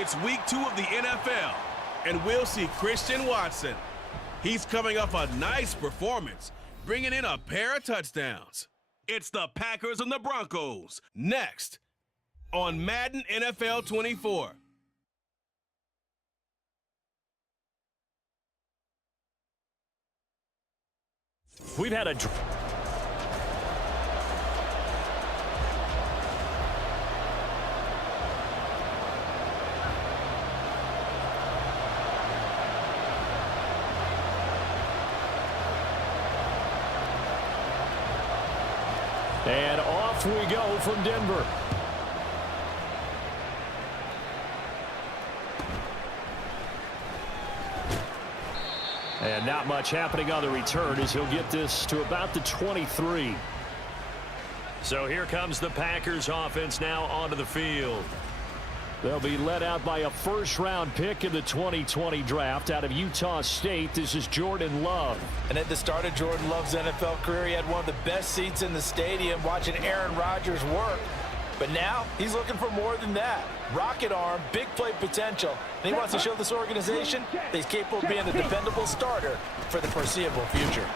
It's week 2 of the NFL, and we'll see Christian Watson. He's coming off a nice performance, bringing in a pair of touchdowns. It's the Packers and the Broncos, next on Madden NFL 24. We've had a... And off we go from Denver. And not much happening on the return as he'll get this to about the 23. So here comes the Packers offense now onto the field. They'll be led out by a first-round pick in the 2020 draft out of Utah State. This is Jordan Love. And at the start of Jordan Love's NFL career, he had one of the best seats in the stadium watching Aaron Rodgers work. But now he's looking for more than that. Rocket arm, big play potential. And he wants to show this organization that he's capable of being a dependable starter for the foreseeable future.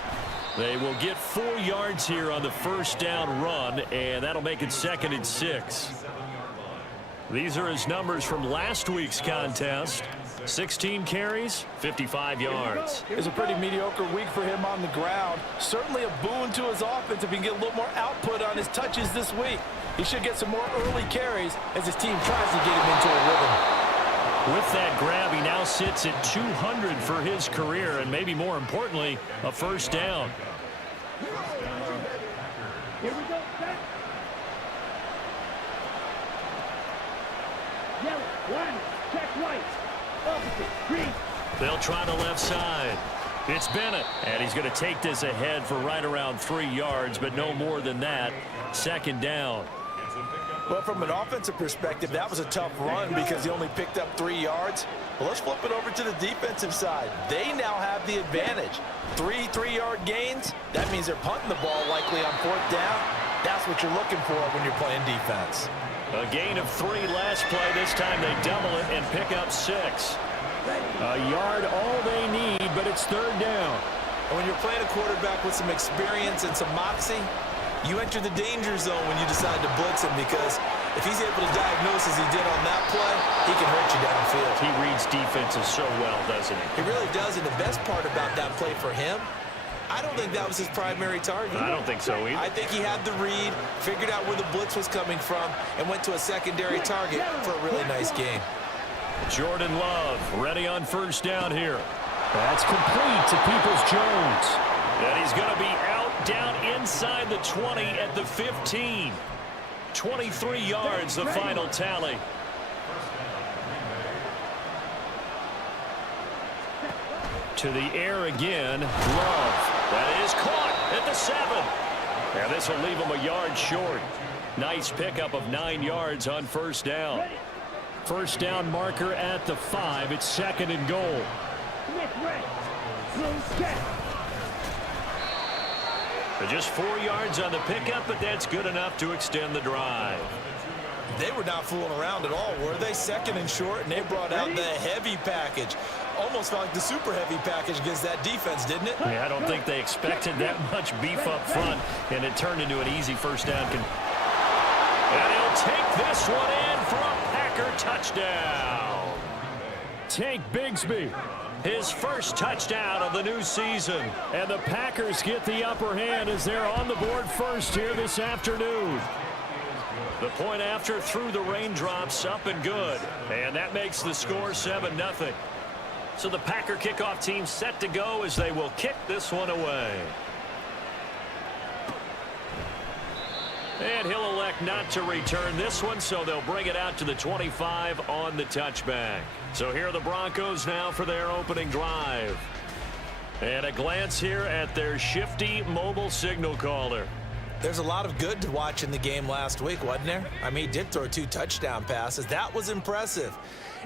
They will get 4 yards here on the first down run, and that'll make it 2nd and 6. These are his numbers from last week's contest. 16 carries, 55 yards. It was a pretty mediocre week for him on the ground. Certainly a boon to his offense if he can get a little more output on his touches this week. He should get some more early carries as his team tries to get him into a rhythm. With that grab, he now sits at 200 for his career, and maybe more importantly, a first down. Here we go, set. Yellow, line, check right. Opposite, green. They'll try the left side. It's Bennett, and he's going to take this ahead for right around 3 yards, but no more than that. 2nd down. Well, from an offensive perspective, that was a tough run because he only picked up 3 yards. Well, let's flip it over to the defensive side. They now have the advantage. 3 3-yard gains, that means they're punting the ball likely on 4th down. That's what you're looking for when you're playing defense. A gain of 3 last play. This time they double it and pick up 6. A yard all they need, but it's 3rd down. And when you're playing a quarterback with some experience and some moxie, you enter the danger zone when you decide to blitz him, because if he's able to diagnose as he did on that play, he can hurt you downfield. He reads defenses so well, doesn't he? He really does, and the best part about that play for him, I don't think that was his primary target. I don't think so either. I think he had the read, figured out where the blitz was coming from, and went to a secondary target for a really nice game. Jordan Love ready on first down here. That's complete to Peoples-Jones. And he's going to be out down inside the 20 at the 15. 23 yards, the final tally. To the air again, Love. That is caught at the 7. And this will leave him a yard short. Nice pickup of 9 yards on first down. First down marker at the 5. It's 2nd and goal. Just 4 yards on the pickup, but that's good enough to extend the drive. They were not fooling around at all, were they? 2nd and short, and they brought out the heavy package. Almost felt like the super heavy package against that defense, didn't it? Yeah, I don't think they expected that much beef up front, and it turned into an easy first down. And he'll take this one in for a Packer touchdown. Tank Bigsby, his first touchdown of the new season. And the Packers get the upper hand as they're on the board first here this afternoon. The point after through the raindrops, up and good. And that makes the score 7-0. So the Packer kickoff team set to go as they will kick this one away. And he'll elect not to return this one, so they'll bring it out to the 25 on the touchback. So here are the Broncos now for their opening drive. And a glance here at their shifty mobile signal caller. There's a lot of good to watch in the game last week, wasn't there? I mean, he did throw 2 touchdown passes. That was impressive.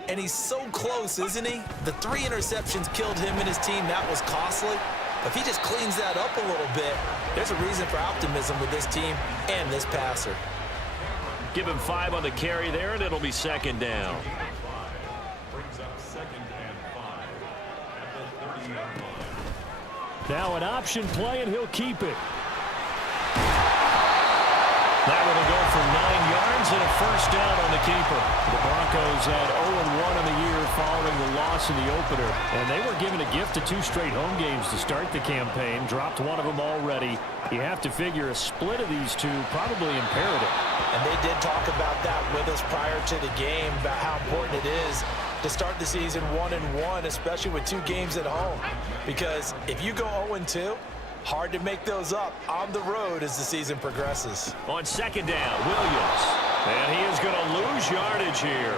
And he's so close, isn't he? The 3 interceptions killed him and his team. That was costly. If he just cleans that up a little bit, there's a reason for optimism with this team and this passer. Give him 5 on the carry there, and it'll be 2nd down. Now an option play, and he'll keep it. That one will go for 9 yards and a first down on the keeper. The Broncos had 0-1 in the year following the loss in the opener, and they were given a gift of 2 straight home games to start the campaign. Dropped one of them already. You have to figure a split of these two probably imperative. And they did talk about that with us prior to the game, about how important it is to start the season 1-1, especially with 2 games at home. Because if you go 0-2, hard to make those up on the road as the season progresses. On second down, Williams. And he is going to lose yardage here.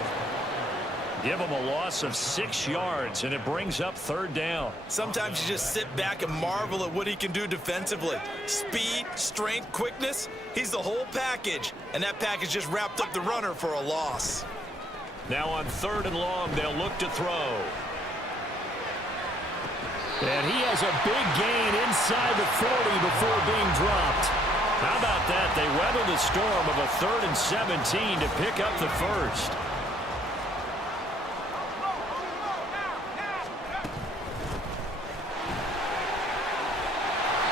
Give him a loss of 6 yards, and it brings up third down. Sometimes you just sit back and marvel at what he can do defensively. Speed, strength, quickness, he's the whole package. And that package just wrapped up the runner for a loss. Now on third and long, they'll look to throw. And he has a big gain inside the 40 before being dropped. How about that? They weather the storm of a 3rd and 17 to pick up the first.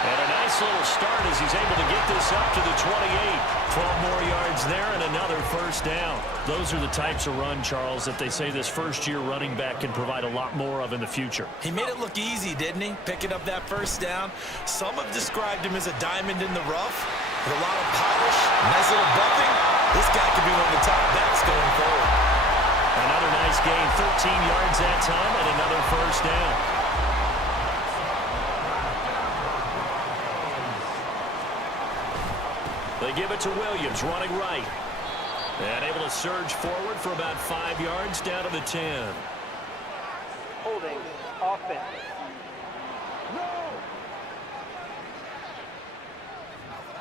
And a nice little start as he's able to get this up to the 28. 12 more yards there and another first down. Those are the types of run, Charles, that they say this first-year running back can provide a lot more of in the future. He made it look easy, didn't he? Picking up that first down. Some have described him as a diamond in the rough with a lot of polish, nice little buffing. This guy could be one of the top backs going forward. Another nice gain, 13 yards that time, and another first down. They give it to Williams, running right. And able to surge forward for about 5 yards down to the 10. Holding. Offense.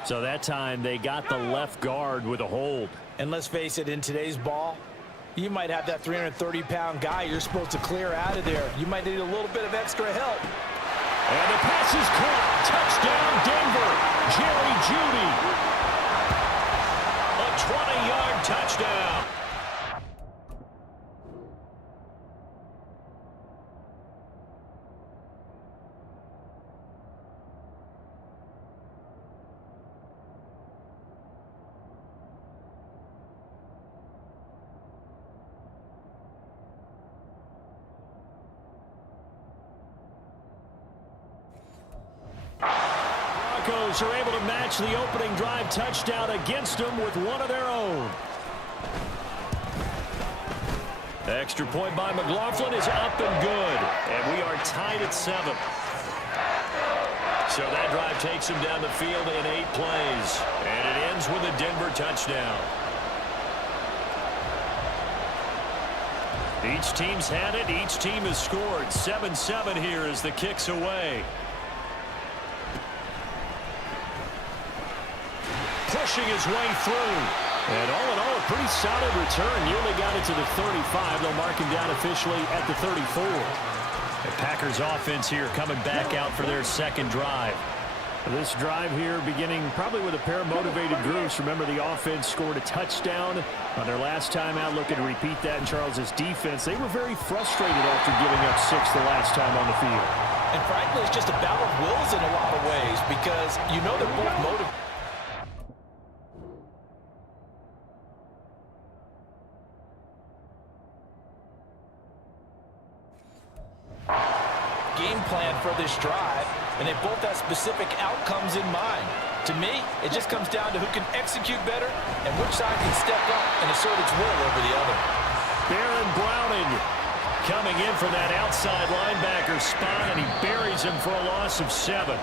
So that time they got the left guard with a hold. And let's face it, in today's ball, you might have that 330-pound guy you're supposed to clear out of there. You might need a little bit of extra help. And the pass is caught. Touchdown, Denver. Jerry Jeudy. A 20-yard touchdown. Broncos are able to match the opening drive touchdown against them with one of their own. Extra point by McLaughlin is up and good. And we are tied at 7. So that drive takes them down the field in 8 plays. And it ends with a Denver touchdown. Each team's had it. Each team has scored. 7-7 here as the kick's away. Pushing his way through. And all in all, a pretty solid return. Nearly got it to the 35. They'll mark him down officially at the 34. The Packers offense here coming back out for their second drive. This drive here beginning probably with a pair of motivated groups. Remember, the offense scored a touchdown on their last time out. Looking to repeat that in Charles's defense. They were very frustrated after giving up 6 the last time on the field. And frankly, it's just a battle of wills in a lot of ways because you know they're both motivated. Game plan for this drive, and they both have specific outcomes in mind. To me, it just comes down to who can execute better and which side can step up and assert its will over the other. Baron Browning coming in from that outside linebacker spot, and he buries him for a loss of 7.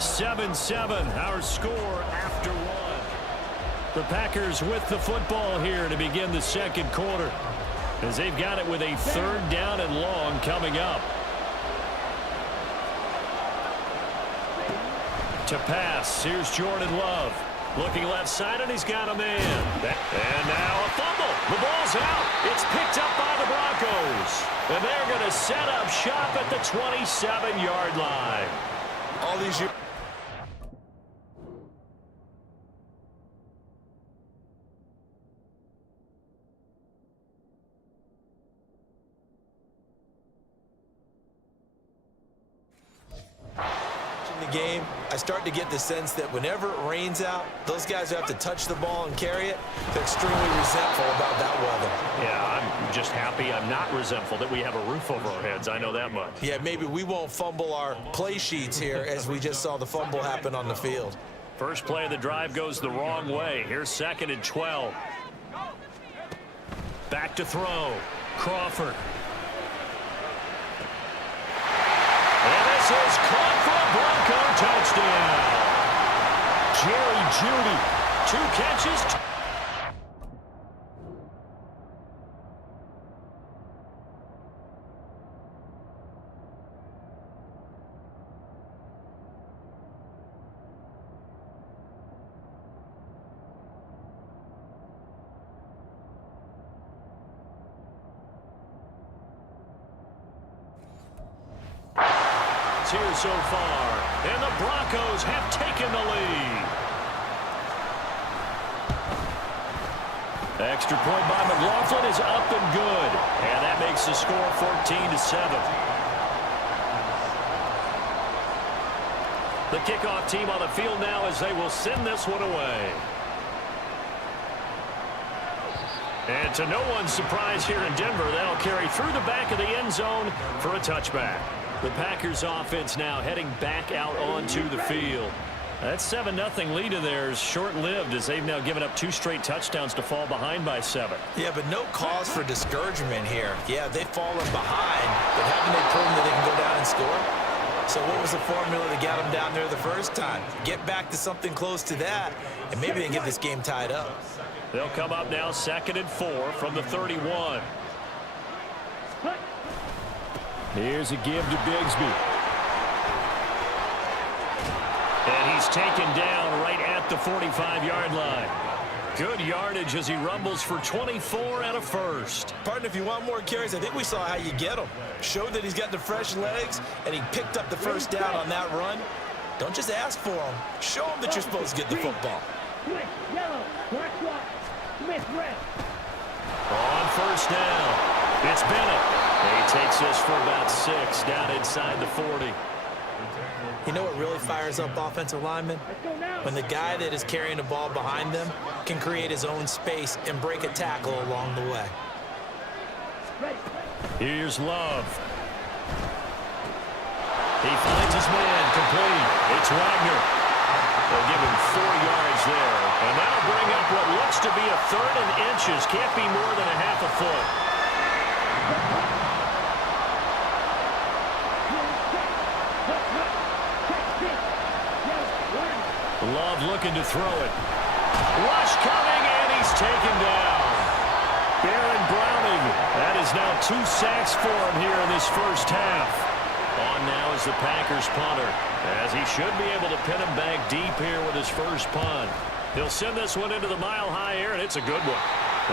7-7, our score after 1. The Packers with the football here to begin the second quarter, as they've got it with a 3rd down and long coming up. To pass, here's Jordan Love. Looking left side, and he's got a man. And now a fumble. The ball's out. It's picked up by the Broncos. And they're going to set up shop at the 27-yard line. All these years. game, I start to get the sense that whenever it rains out, those guys who have to touch the ball and carry it, they're extremely resentful about that weather. Yeah, I'm just happy I'm not resentful that we have a roof over our heads. I know that much. Yeah, maybe we won't fumble our play sheets here as we just saw the fumble happen on the field. First play of the drive goes the wrong way. Here's 2nd and 12. Back to throw. Crawford. And this is caught for a Bronco touchdown. Jerry Jeudy, 2 catches. Here so far, and the Broncos have taken the lead. Extra point by McLaughlin is up and good, and that makes the score 14-7. The kickoff team on the field now as they will send this one away. And to no one's surprise here in Denver, that'll carry through the back of the end zone for a touchback. The Packers offense now heading back out onto the field. That 7-0 lead of theirs short-lived as they've now given up 2 straight touchdowns to fall behind by 7. Yeah, but no cause for discouragement here. Yeah, they've fallen behind, but haven't they proven that they can go down and score? So what was the formula to get them down there the first time? Get back to something close to that, and maybe they can get this game tied up. They'll come up now 2nd and 4 from the 31. Here's a give to Bigsby. And he's taken down right at the 45-yard line. Good yardage as he rumbles for 24 and a first. Partner, if you want more carries, I think we saw how you get them. Showed that he's got the fresh legs, and he picked up the first down on that run. Don't just ask for them. Show them that you're supposed to get the football. On first down, it's Bennett. He takes this for about 6 down inside the 40. You know what really fires up offensive linemen? When the guy that is carrying the ball behind them can create his own space and break a tackle along the way. Here's Love. He finds his man complete. It's Wagner. They'll give him 4 yards there. And that'll bring up what looks to be a 3rd and inches. Can't be more than a half a foot. Love looking to throw it. Rush coming, and he's taken down. Baron Browning. That is now 2 sacks for him here in this first half. On now is the Packers punter, as he should be able to pin him back deep here with his first punt. He'll send this one into the mile-high air, and it's a good one.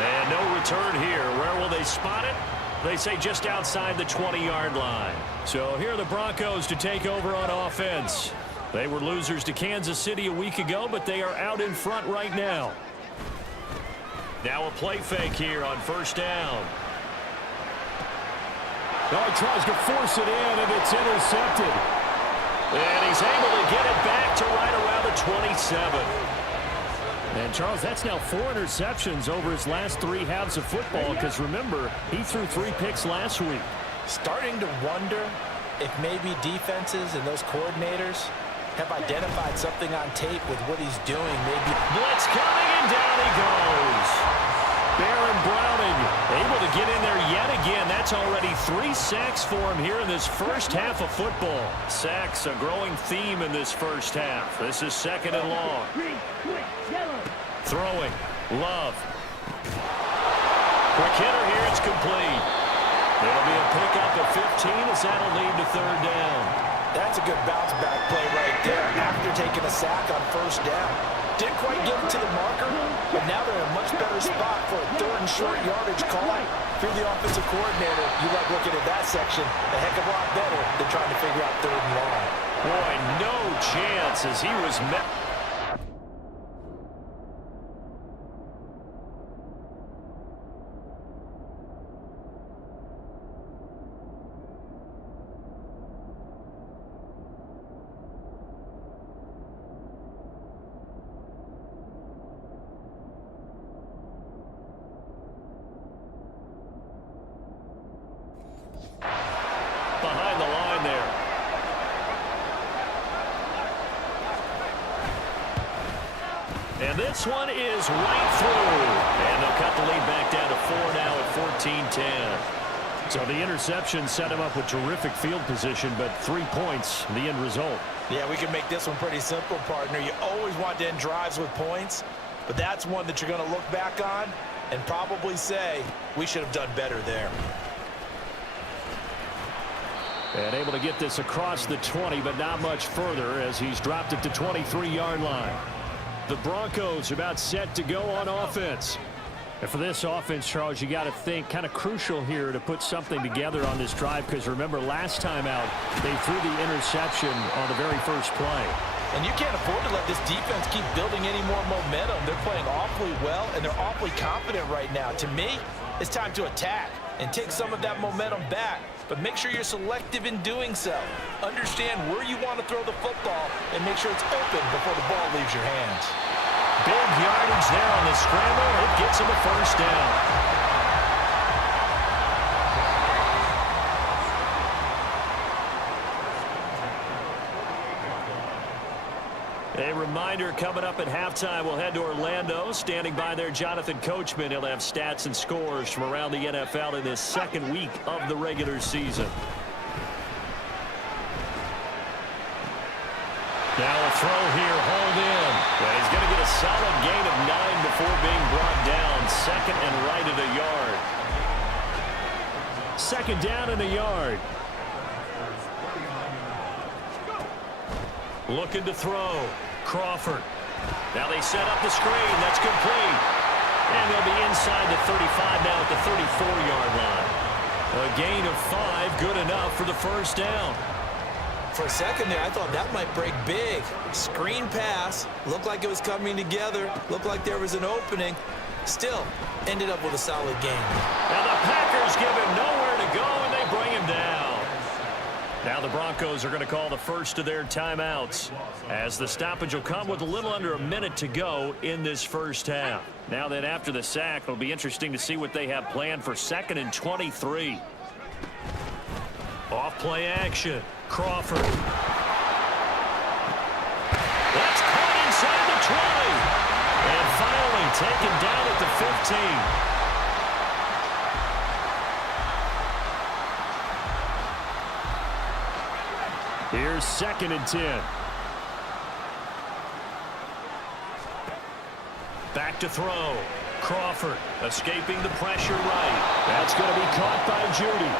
And no return here. Where will they spot it? They say just outside the 20-yard line. So here are the Broncos to take over on offense. They were losers to Kansas City a week ago, but they are out in front right now. Now a play fake here on first down. Oh, he tries to force it in, and it's intercepted. And he's able to get it back to right around the 27. And, Charles, that's now 4 interceptions over his last 3 halves of football, because, remember, he threw 3 picks last week. Starting to wonder if maybe defenses and those coordinators have identified something on tape with what he's doing. Maybe blitz coming, and down he goes. Baron Browning able to get in there yet again. That's already 3 sacks for him here in this first half of football. Sacks, a growing theme in this first half. This is 2nd and long. Throwing. Love. Quick hitter here. It's complete. It'll be a pickup of 15 as that'll lead to 3rd down. that's a good bounce back play right there after taking a sack on first down. Didn't quite get it to the marker, but now they're in a much better spot for a 3rd and short yardage call. If you're the offensive coordinator, you like looking at that section a heck of a lot better than trying to figure out 3rd and long. Boy, no chance as he was met. behind the line there. And this one is right through. And they'll cut the lead back down to 4 now at 14-10. So the interception set him up with terrific field position, but 3 points, the end result. Yeah, we can make this one pretty simple, partner. You always want to end drives with points, but that's one that you're going to look back on and probably say, we should have done better there. And able to get this across the 20, but not much further as he's dropped it to 23-yard line. The Broncos are about set to go on offense. And for this offense, Charles, you got to think kind of crucial here to put something together on this drive, because remember last time out they threw the interception on the very first play. And you can't afford to let this defense keep building any more momentum. They're playing awfully well, and they're awfully confident right now. To me, it's time to attack and take some of that momentum back. But make sure you're selective in doing so. Understand where you want to throw the football and make sure it's open before the ball leaves your hands. Big yardage there on the scramble. It gets him a first down. A reminder, coming up at halftime, we'll head to Orlando. Standing by there, Jonathan Coachman. He'll have stats and scores from around the NFL in this second week of the regular season. Now a throw here, hold in. And he's going to get a solid gain of 9 before being brought down. Second and right at a yard. Second down and a yard. Looking to throw. Crawford. Now they set up the screen. That's complete. And they'll be inside the 35 now at the 34-yard line. A gain of 5, good enough for the first down. For a second there, I thought that might break big. Screen pass. Looked like it was coming together. Looked like there was an opening. Still, ended up with a solid game. Now the Packers give him nowhere to go, and they bring him down. Now the Broncos are going to call the first of their timeouts, as the stoppage will come with a little under a minute to go in this first half. Now then, after the sack, it'll be interesting to see what they have planned for 2nd and 23. Off play action. Crawford. That's caught inside the 20. And finally taken down at the 15. Here's 2nd and 10. Back to throw. Crawford escaping the pressure right. That's going to be caught by Judy.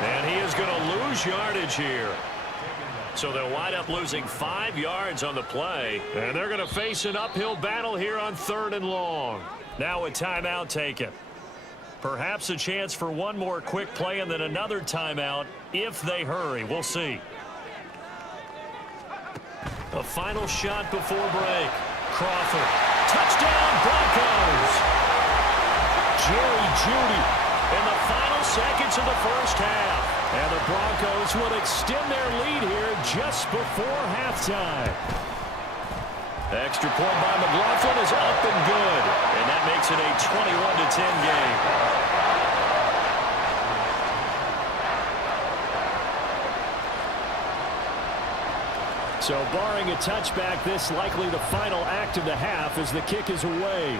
And he is going to lose yardage here. So they'll wind up losing 5 yards on the play. And they're going to face an uphill battle here on 3rd and long. Now a timeout taken. Perhaps a chance for one more quick play and then another timeout if they hurry. We'll see. A final shot before break. Crawford. Touchdown, Broncos! Jerry Jeudy in the final seconds of the first half. And the Broncos will extend their lead here just before halftime. Extra point by McLaughlin is up and good. And that makes it a 21-10 game. So barring a touchback, this likely the final act of the half as the kick is away.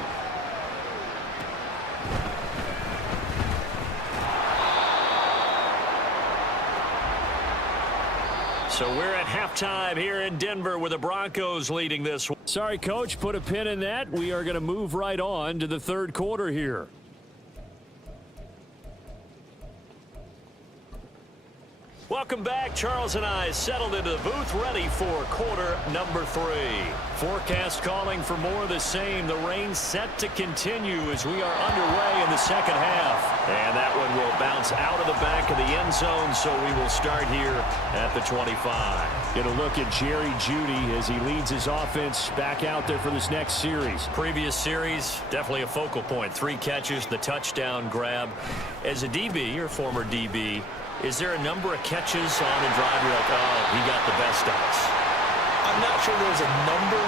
So we're at halftime here in Denver with the Broncos leading this one. Sorry, Coach, put a pin in that. We are going to move right on to the 3rd quarter here. Welcome back. Charles and I settled into the booth, ready for quarter number 3. Forecast calling for more of the same. The rain set to continue as we are underway in the second half. And that one will bounce out of the back of the end zone, so we will start here at the 25. Get a look at Jerry Jeudy as he leads his offense back out there for this next series. Previous series, definitely a focal point. 3 catches, the touchdown grab. As a DB, or former DB, is there a number of catches on a drive you're like, oh, he got the best of us? I'm not sure there's a number,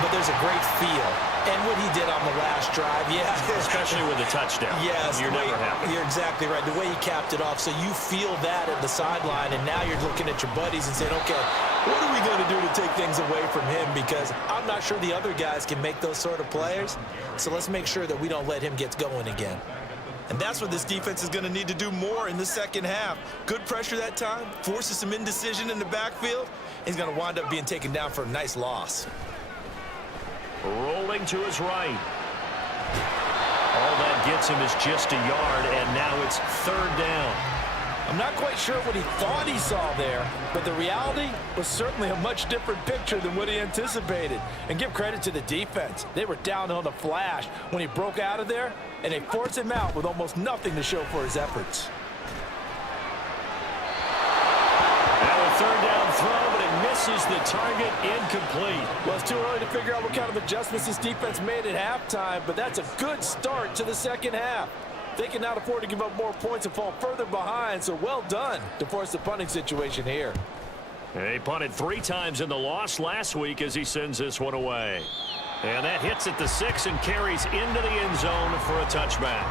but there's a great feel. And what he did on the last drive, yeah. Especially with a touchdown. Yes. You're never happy. You're exactly right. The way he capped it off, so you feel that at the sideline, and now you're looking at your buddies and saying, okay, what are we going to do to take things away from him? Because I'm not sure the other guys can make those sort of players, so let's make sure that we don't let him get going again. And that's what this defense is going to need to do more in the second half. Good pressure that time, forces some indecision in the backfield. He's going to wind up being taken down for a nice loss. Rolling to his right. All that gets him is just a yard, and now it's third down. I'm not quite sure what he thought he saw there, but the reality was certainly a much different picture than what he anticipated. And give credit to the defense. They were down on the flash when he broke out of there, and they forced him out with almost nothing to show for his efforts. Now a third down throw, but it misses the target, incomplete. Well, it's too early to figure out what kind of adjustments this defense made at halftime, but that's a good start to the second half. They can not afford to give up more points and fall further behind, so well done to force the punting situation here. He punted 3 times in the loss last week as he sends this one away. And that hits at the 6 and carries into the end zone for a touchback.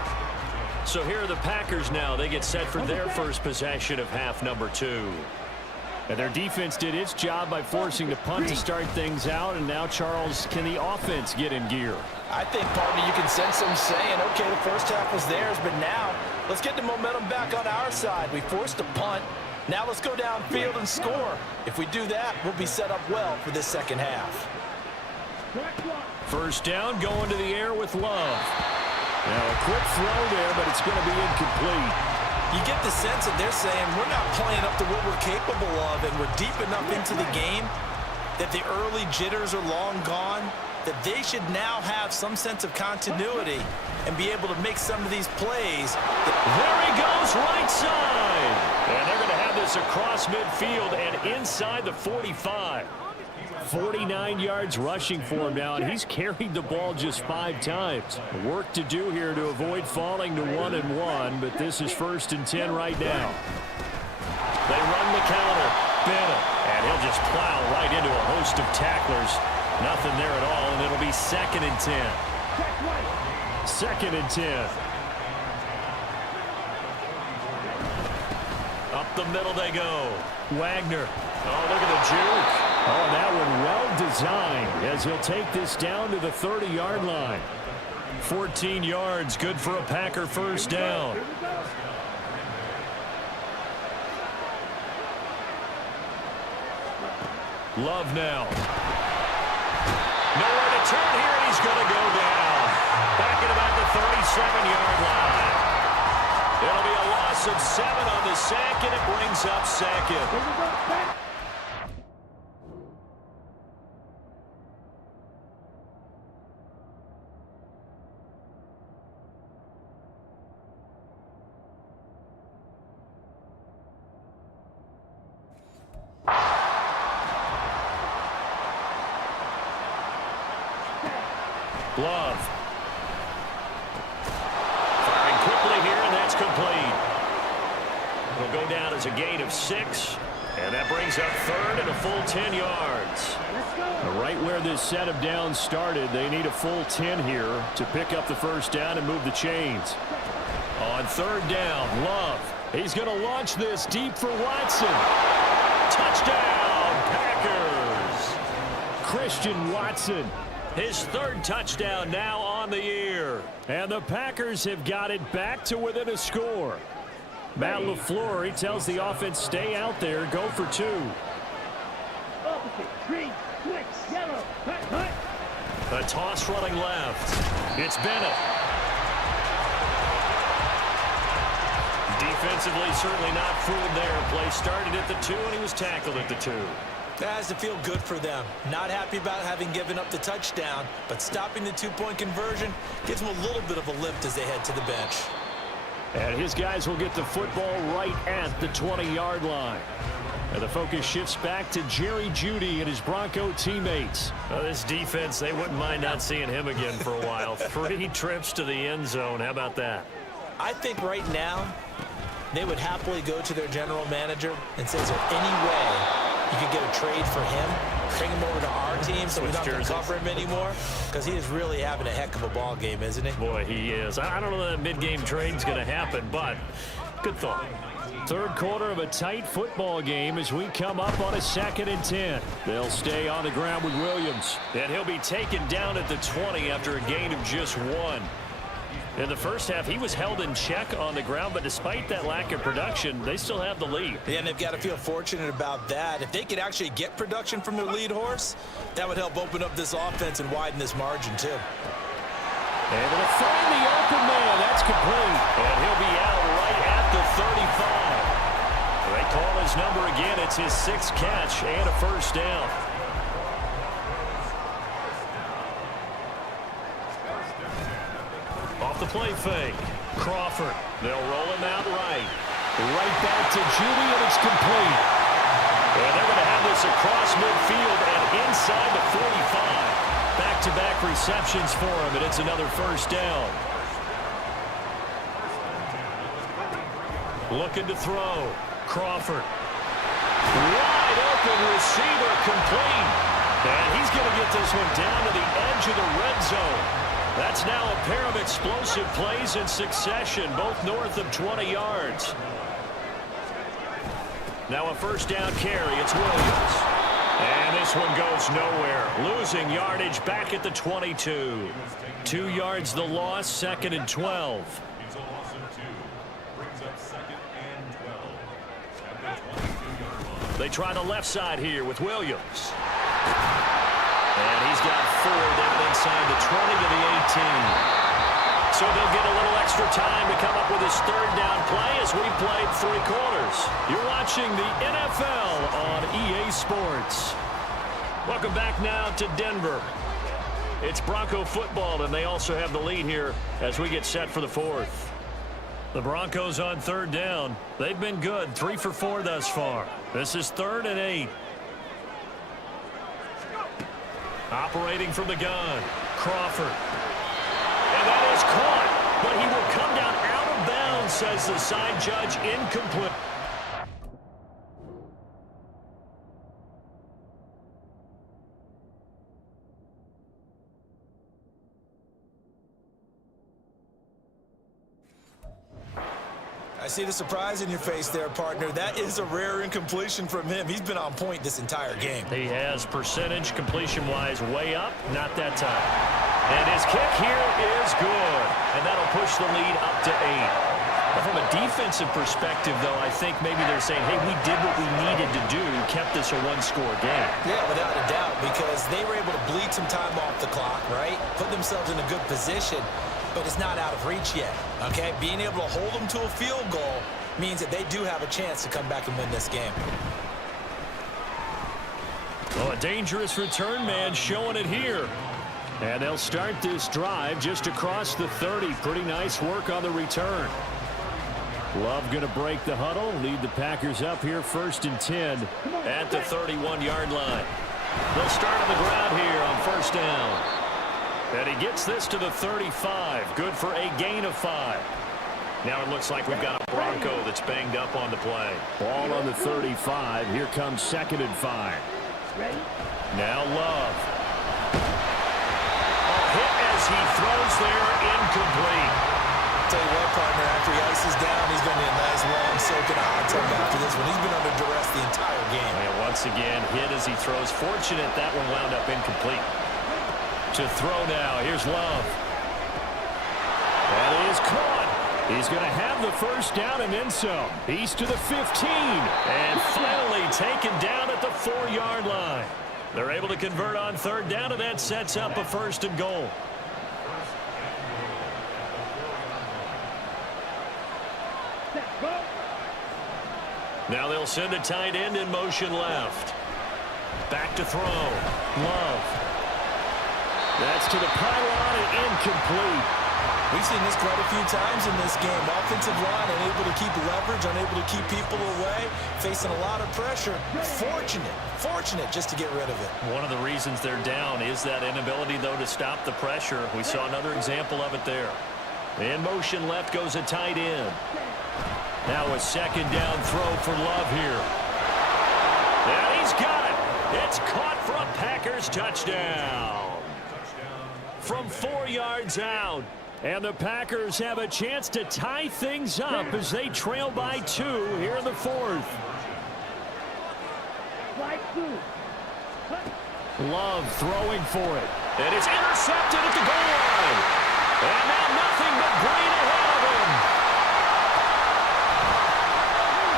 So here are the Packers now. They get set for their first possession of half number 2. And their defense did its job by forcing the punt to start things out. And now, Charles, can the offense get in gear? I think, partner, you can sense them saying, okay, the first half was theirs, but now let's get the momentum back on our side. We forced a punt. Now let's go downfield and score. If we do that, we'll be set up well for this second half. First down, going to the air with Love. Now, a quick throw there, but it's going to be incomplete. You get the sense that they're saying we're not playing up to what we're capable of, and we're deep enough into the game that the early jitters are long gone, that they should now have some sense of continuity and be able to make some of these plays. There he goes, right side. And they're going to have this across midfield and inside the 45. 49 yards rushing for him now, and he's carried the ball just 5 times. Work to do here to avoid falling to 1-1, but this is 1st and 10 right now. They run the counter. Bennett. And he'll just plow right into a host of tacklers. Nothing there at all, and it'll be 2nd and 10. 2nd and 10. Up the middle they go. Wagner. Oh, look at the juke. Oh, that one well designed as he'll take this down to the 30-yard line. 14 yards, good for a Packer first down. Love now. Nowhere to turn here, and he's going to go down. Back at about the 37-yard line. It'll be a loss of 7 on the sack, and it brings up 2nd. Love. Firing quickly here, and that's complete. It'll go down as a gain of 6, and that brings up 3rd and a full 10 yards. Right where this set of downs started, they need a full 10 here to pick up the first down and move the chains. On 3rd down, Love. He's going to launch this deep for Watson. Touchdown, Packers. Christian Watson. His 3rd touchdown now on the year. And the Packers have got it back to within a score. Matt LaFleur, he tells the offense, stay out there, go for 2. Opposite, green, switch, yellow, hut. A toss running left. It's Bennett. Defensively, certainly not fooled there. Play started at the 2, and he was tackled at the 2. That has to feel good for them. Not happy about having given up the touchdown, but stopping the 2-point conversion gives them a little bit of a lift as they head to the bench. And his guys will get the football right at the 20-yard line. And the focus shifts back to Jerry Jeudy and his Bronco teammates. Well, this defense, they wouldn't mind not seeing him again for a while. 3 trips to the end zone. How about that? I think right now they would happily go to their general manager and say, is there any way you could get a trade for him, bring him over to our team so we don't have to cover him anymore? Because he is really having a heck of a ball game, isn't he? Boy, he is. I don't know that mid-game trade's going to happen, but good thought. Third quarter of a tight football game as we come up on a 2nd and 10. They'll stay on the ground with Williams. And he'll be taken down at the 20 after a gain of just 1. In the first half, he was held in check on the ground, but despite that lack of production, they still have the lead. Yeah, and they've got to feel fortunate about that. If they could actually get production from their lead horse, that would help open up this offense and widen this margin, too. Able to find the open man. That's complete. And he'll be out right at the 35. They call his number again. It's his 6th catch and a first down. Off the play fake. Crawford. They'll roll him out right. Right back to Judy, and it's complete. And they're going to have this across midfield and inside the 45. Back-to-back receptions for him, and it's another first down. Looking to throw. Crawford. Wide open receiver, complete. And he's going to get this one down to the edge of the red zone. That's now a pair of explosive plays in succession, both north of 20 yards. Now a first down carry. It's Williams. And this one goes nowhere. Losing yardage back at the 22. 2 yards the loss, 2nd and 12. They try the left side here with Williams. And he's got 4 down inside the 20 to the 18. So they'll get a little extra time to come up with his 3rd down play as we played 3 quarters. You're watching the NFL on EA Sports. Welcome back now to Denver. It's Bronco football, and they also have the lead here as we get set for the 4th. The Broncos on 3rd down. They've been good, 3 for 4 thus far. This is 3rd and 8. Operating from the gun, Crawford. And that is caught, but he will come down out of bounds, says the side judge, incomplete. I see the surprise in your face there, partner. That is a rare incompletion from him. He's been on point this entire game. He has percentage completion-wise way up, not that time. And his kick here is good, and that'll push the lead up to 8. But from a defensive perspective, though, I think maybe they're saying, hey, we did what we needed to do, kept this a 1-score game. Yeah, without a doubt, because they were able to bleed some time off the clock, right? Put themselves in a good position. But it's not out of reach yet, okay? Being able to hold them to a field goal means that they do have a chance to come back and win this game. Well, a dangerous return man showing it here. And they'll start this drive just across the 30. Pretty nice work on the return. Love going to break the huddle, lead the Packers up here 1st and 10. At the 31-yard line. They'll start on the ground here on 1st down. And he gets this to the 35. Good for a gain of 5. Now it looks like we've got a Bronco that's banged up on the play. Ball on the 35. Here comes 2nd and 5. Now Love. A hit as he throws there, incomplete. Tell you what, partner, after he ices down, he's going to need a nice long soak in a hot tub after this one. He's been under duress the entire game. And once again, hit as he throws. Fortunate that one wound up incomplete. To throw now. Here's Love. That is caught. He's going to have the first down and then some. He's to the 15. And finally taken down at the 4-yard line. They're able to convert on 3rd down, and that sets up a 1st and goal. Now they'll send a tight end in motion left. Back to throw. Love. That's to the pylon and incomplete. We've seen this quite a few times in this game. Offensive line unable to keep leverage, unable to keep people away, facing a lot of pressure. Fortunate just to get rid of it. One of the reasons they're down is that inability, though, to stop the pressure. We saw another example of it there. In motion left goes a tight end. Now a 2nd down throw for Love here. And he's got it. It's caught for a Packers touchdown. From 4 yards out. And the Packers have a chance to tie things up as they trail by 2 here in the 4th. Love throwing for it. And it's intercepted at the goal line. And now nothing but green ahead of him.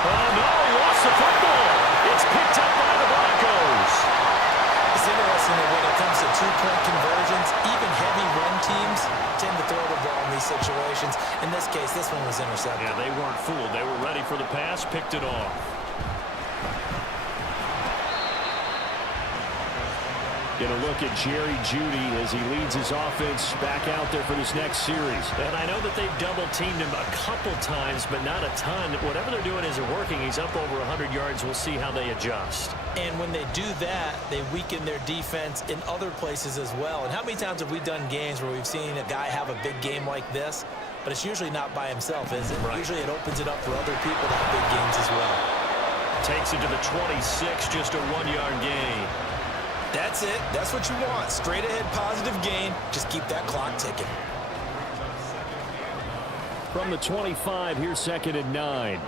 Oh, no, he lost the football. It's picked up by the Broncos. It's interesting that when it comes to two-point conversions, even heavy run teams tend to throw the ball in these situations. In this case, this one was intercepted. Yeah, they weren't fooled. They were ready for the pass, picked it off. Get a look at Jerry Jeudy as he leads his offense back out there for this next series. And I know that they've double-teamed him a couple times, but not a ton. Whatever they're doing isn't working. He's up over 100 yards. We'll see how they adjust. And when they do that, they weaken their defense in other places as well. And how many times have we done games where we've seen a guy have a big game like this, but it's usually not by himself, is it? Right. Usually it opens it up for other people to have big games as well. Takes it to the 26, just a 1-yard gain. That's it. That's what you want. Straight ahead positive gain. Just keep that clock ticking. From the 25, here's 2nd and 9.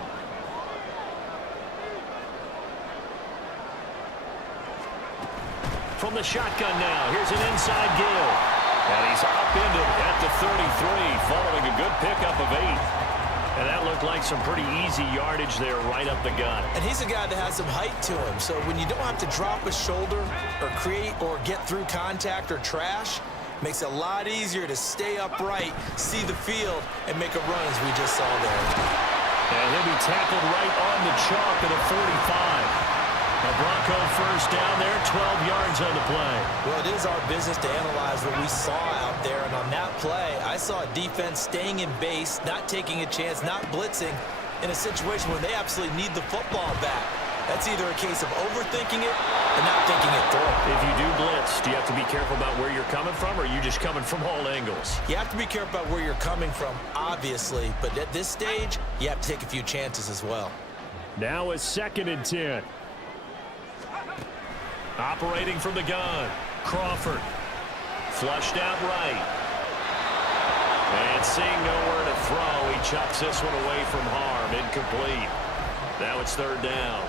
From the shotgun now, here's an inside Gill. And he's upended at the 33, following a good pickup of 8. And that looked like some pretty easy yardage there right up the gut. And he's a guy that has some height to him. So when you don't have to drop a shoulder or create or get through contact or trash, makes it a lot easier to stay upright, see the field, and make a run as we just saw there. And he'll be tackled right on the chalk at a 45. A Bronco first down there, 12 yards on the play. Well, it is our business to analyze what we saw out there. And on that play, I saw a defense staying in base, not taking a chance, not blitzing in a situation where they absolutely need the football back. That's either a case of overthinking it or not thinking it through. If you do blitz, do you have to be careful about where you're coming from, or are you just coming from all angles? You have to be careful about where you're coming from, obviously. But at this stage, you have to take a few chances as well. Now it's 2nd and 10. Operating from the gun, Crawford. Flushed out right. And seeing nowhere to throw, he chucks this one away from harm. Incomplete. Now it's 3rd down.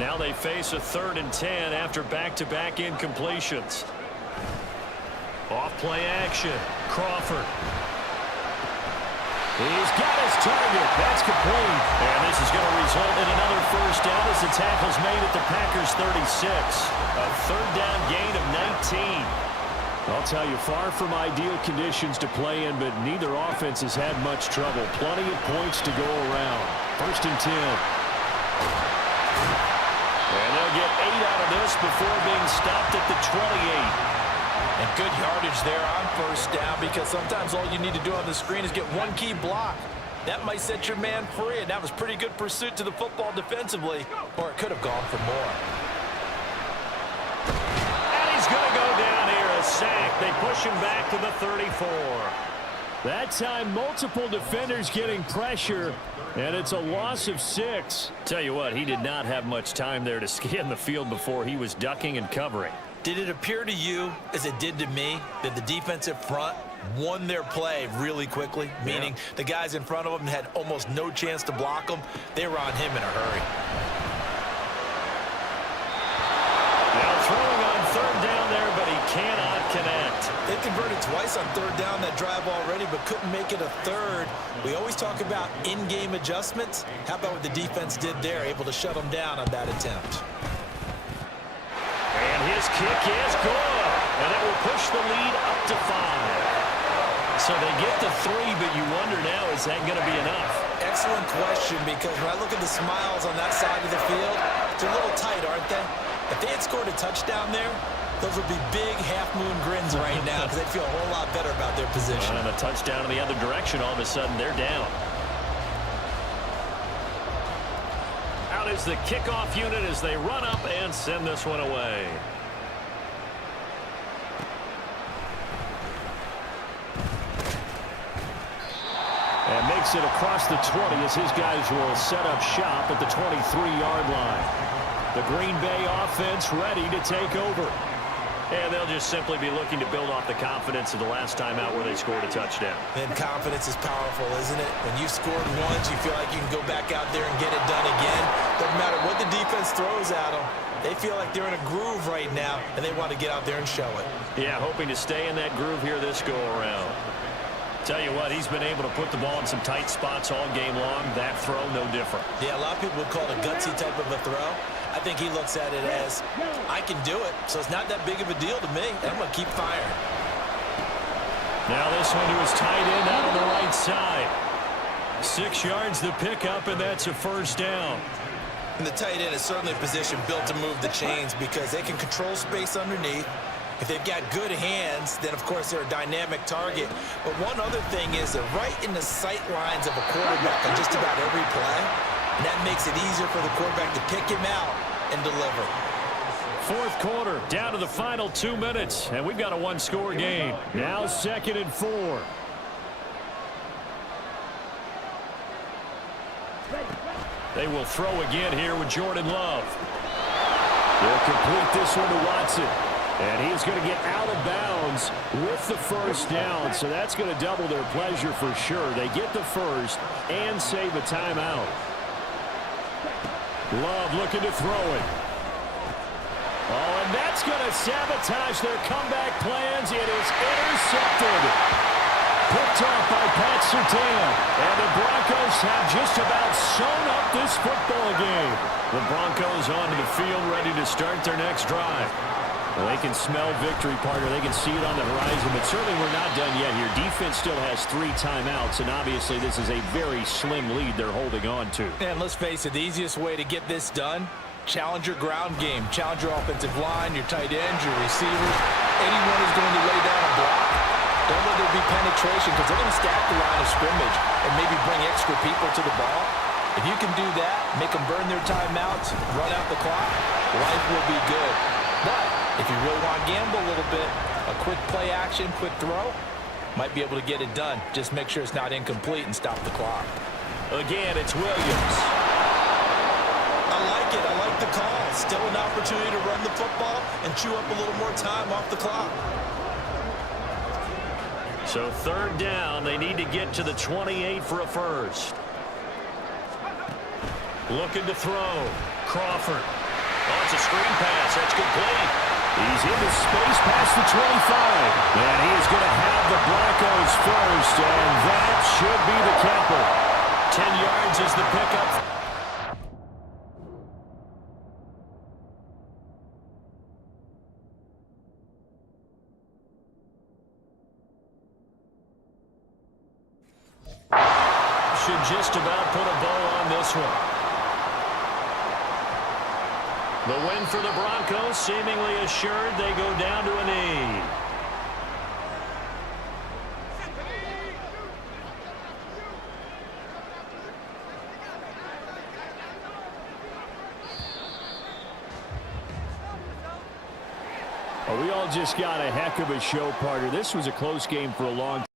Now they face a 3rd and 10 after back-to-back incompletions. Off-play action, Crawford. He's got his target. That's complete. And this is going to result in another first down as the tackle's made at the Packers 36. A 3rd down gain of 19. I'll tell you, far from ideal conditions to play in, but neither offense has had much trouble. Plenty of points to go around. 1st and 10. And they'll get 8 out of this before being stopped at the 28. And good yardage there on 1st down, because sometimes all you need to do on the screen is get one key block. That might set your man free, and that was pretty good pursuit to the football defensively, or it could have gone for more. And he's going to go down here, a sack. They push him back to the 34. That time, multiple defenders getting pressure, and it's a loss of 6. Tell you what, he did not have much time there to scan the field before he was ducking and covering. Did it appear to you, as it did to me, that the defensive front won their play really quickly? Meaning the guys in front of them had almost no chance to block them. They were on him in a hurry. Now throwing on 3rd down there, but he cannot connect. They converted twice on 3rd down that drive already, but couldn't make it a 3rd. We always talk about in-game adjustments. How about what the defense did there, able to shut them down on that attempt? And his kick is good. And it will push the lead up to 5. So they get to 3, but you wonder now, is that going to be enough? Excellent question, because when I look at the smiles on that side of the field, they're a little tight, aren't they? If they had scored a touchdown there, those would be big half-moon grins right now, because they'd feel a whole lot better about their position. And a touchdown in the other direction, all of a sudden they're down. Out is the kickoff unit as they run up and send this one away. And makes it across the 20 as his guys will set up shop at the 23-yard line. The Green Bay offense ready to take over. And they'll just simply be looking to build off the confidence of the last time out where they scored a touchdown. And confidence is powerful, isn't it? When you've scored once, you feel like you can go back out there and get it done again. Doesn't matter what the defense throws at them. They feel like they're in a groove right now, and they want to get out there and show it. Yeah, hoping to stay in that groove here this go-around. Tell you what, he's been able to put the ball in some tight spots all game long. That throw, no different. Yeah, a lot of people would call it a gutsy type of a throw. I think he looks at it as, I can do it, so it's not that big of a deal to me. I'm going to keep firing. Now this one to his tight end out on the right side. 6 yards the pickup, and that's a first down. And the tight end is certainly a position built to move the chains because they can control space underneath. If they've got good hands, then, of course, they're a dynamic target. But one other thing is they're right in the sight lines of a quarterback on just about every play. And that makes it easier for the quarterback to pick him out and deliver. Fourth quarter, down to the final 2 minutes, and we've got a one-score game. Now 2nd and 4. They will throw again here with Jordan Love. They'll complete this one to Watson. And he's going to get out of bounds with the first down, so that's going to double their pleasure for sure. They get the first and save a timeout. Love looking to throw it. Oh, and that's going to sabotage their comeback plans. It is intercepted. Picked off by Pat Surtain. And the Broncos have just about sewn up this football game. The Broncos onto the field ready to start their next drive. Well, they can smell victory, partner. They can see it on the horizon, but certainly we're not done yet here. Defense still has 3 timeouts, and obviously this is a very slim lead they're holding on to. And let's face it, the easiest way to get this done, challenge your ground game. Challenge your offensive line, your tight ends, your receivers. Anyone who's going to lay down a block, don't let there be penetration because they're going to stack the line of scrimmage and maybe bring extra people to the ball. If you can do that, make them burn their timeouts, run out the clock, life will be good. But if you really want to gamble a little bit, a quick play action, quick throw, might be able to get it done. Just make sure it's not incomplete and stop the clock. Again, it's Williams. I like it. I like the call. Still an opportunity to run the football and chew up a little more time off the clock. So 3rd down, they need to get to the 28 for a first. Looking to throw. Crawford. Oh, it's a screen pass. That's complete. He's into space past the 25. And he is going to have the Broncos first, and that should be the capper. 10 yards is the pickup. Should just about put a bow on this one. The win for the Broncos, seemingly assured. They go down to a knee. Well, we all just got a heck of a show, partner. This was a close game for a long time.